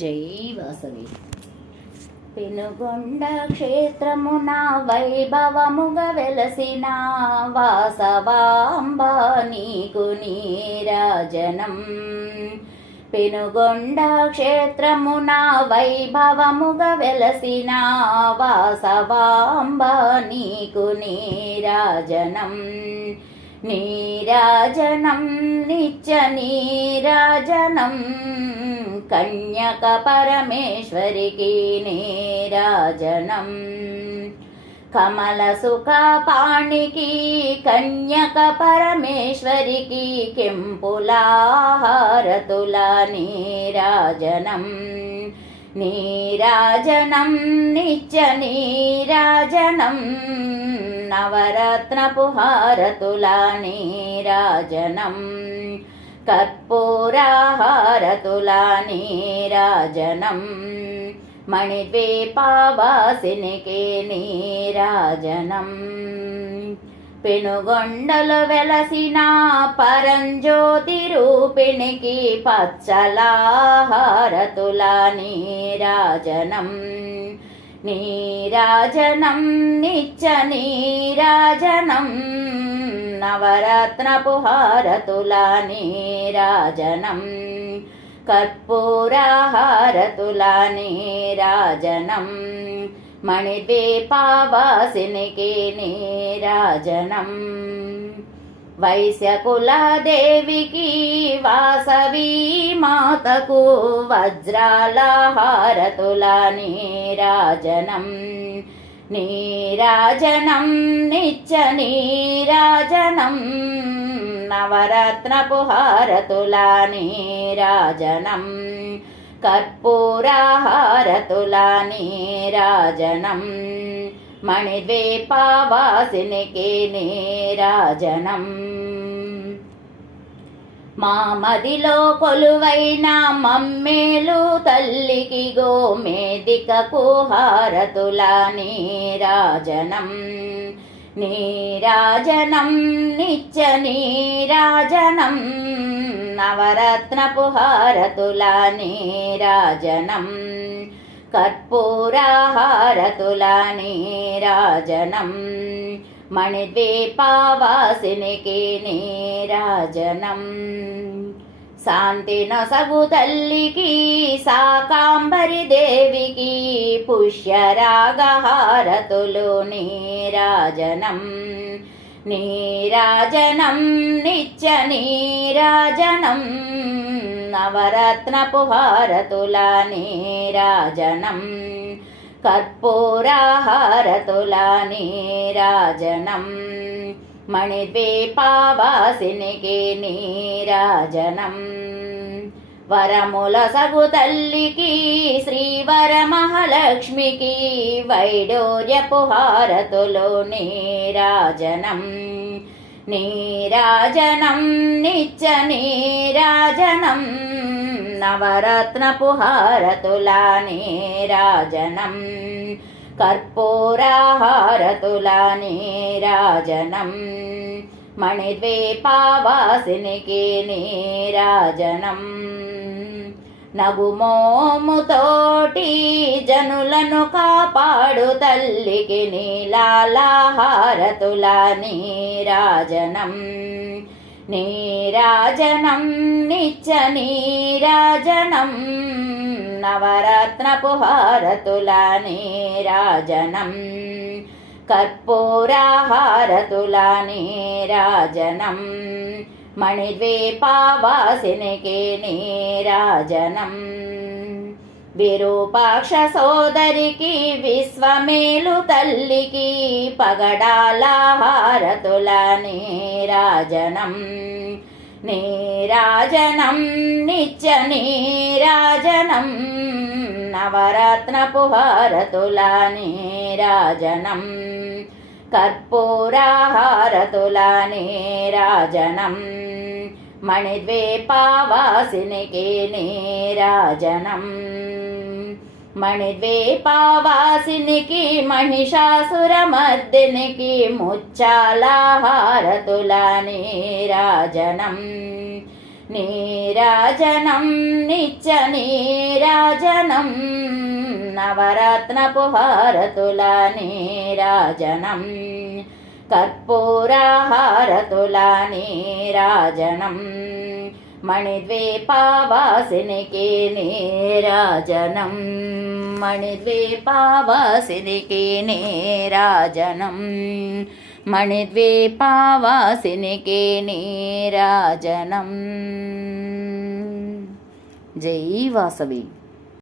జై వాసవి. పెనుగొండ క్షేత్రమున వైభవముగ వెలసిన వాసవాంబ నీకు నీరాజనం. పెనుగొండ క్షేత్రమున వైభవముగ వెలసిన వాసవాంబ నీకు నీరాజనం. నీరాజనం నిత్య నీరాజనం కన్యక పరమేశ్వరికి నీరాజనం. కమల సుఖ పాణికి కన్యక పరమేశ్వరికి కెంపులాహారతుల నీరాజనం. నీరాజనం నిత్య నీరాజనం నవరత్నపుహారతుల నీరాజనం. కర్పూరాహారతుల నీరాజనం మణిద్వీపావాసినికి నీరాజనం. పెనుగొండలు వెలసిన పరంజ్యోతి రూపిణికి పచ్చలాహారతుల నీరాజనం. నీరాజనం నిత్య నీరాజనం నవరత్నపుహారతుల నీరాజనం. కర్పూరాహారతుల నీరాజనం మణిద్వీపావాసినికి నీరాజనం. వైశ్యకులదేవికి వాసవి మాతకు వజ్రాలహారతుల నీరాజనం. నీరాజనం నిత్య నీరాజనం నవరత్నపుహారతుల నీరాజనం. కర్పూరాహారతుల నీరాజనం మణిద్వీపావాసినికి నీరాజనం. మామదిలో కొలువైన మమ్మేలు తల్లికి గోమేదికకు హారతుల నీరాజనం. నీరాజనం నిత్య నీరాజనం నవరత్నపుహారతుల నీరాజనం. కర్పూరాహారతుల నీరాజనం మణిద్వీపావాసినికి నీరాజనం. శాంతి నొసగు తల్లికి శాకాంబరి దేవికి పుష్యరాగహారతులు నీరాజనం. నీరాజనం నిత్య నీరాజనం నవరత్నపుహారతుల నీరాజనం. కర్పూరాహారతుల నీరాజనం మణిద్వీపావాసినికి నీరాజనం. వరముల సగు తల్లికి శ్రీవరమహాలక్ష్మికి వైడూర్యపుహారతులు నీరాజనం. నీరాజనం నిత్య నీరాజనం నవరత్నపుహారతుల నీరాజనం. కర్పూరాహారతుల నీరాజనం మణిద్వీపావాసినికి నీరాజనం. నగుమోముతోటి జనులను కాపాడు తల్లికి నీలాలహారతుల నీరాజనం. నీరాజనం నిత్య నీరాజనం నవరత్నపుహారతుల నీరాజనం. కర్పూరాహారతుల నీరాజనం మణిద్వీపావాసినికి నీరాజనం. విరూపాక్ష సోదరికి విశ్వమేలు తల్లికి పగడాలహారతుల నీరాజనం. నీరాజనం నిత్య నీరాజనం నవరత్నపుహారతుల నీరాజనం. కర్పూరాహారతుల నీరాజనం మణిద్వీపావాసినికి నీరాజనం. మణిద్వీపావాసినికి మహిషాసురమర్దినికి ముచ్చాలహారతుల నీరాజనం. నీరాజనం నిత్య నీరాజనం నవరత్నపు హారతుల నీరాజనం కర్పూరహారతుల నీరాజనం మణిద్వీపావాసినికి నీరాజనం మణిద్వీపావాసినికి నీరాజనం మణిద్వీపావాసినికి నీరాజనం. జై వాసవి.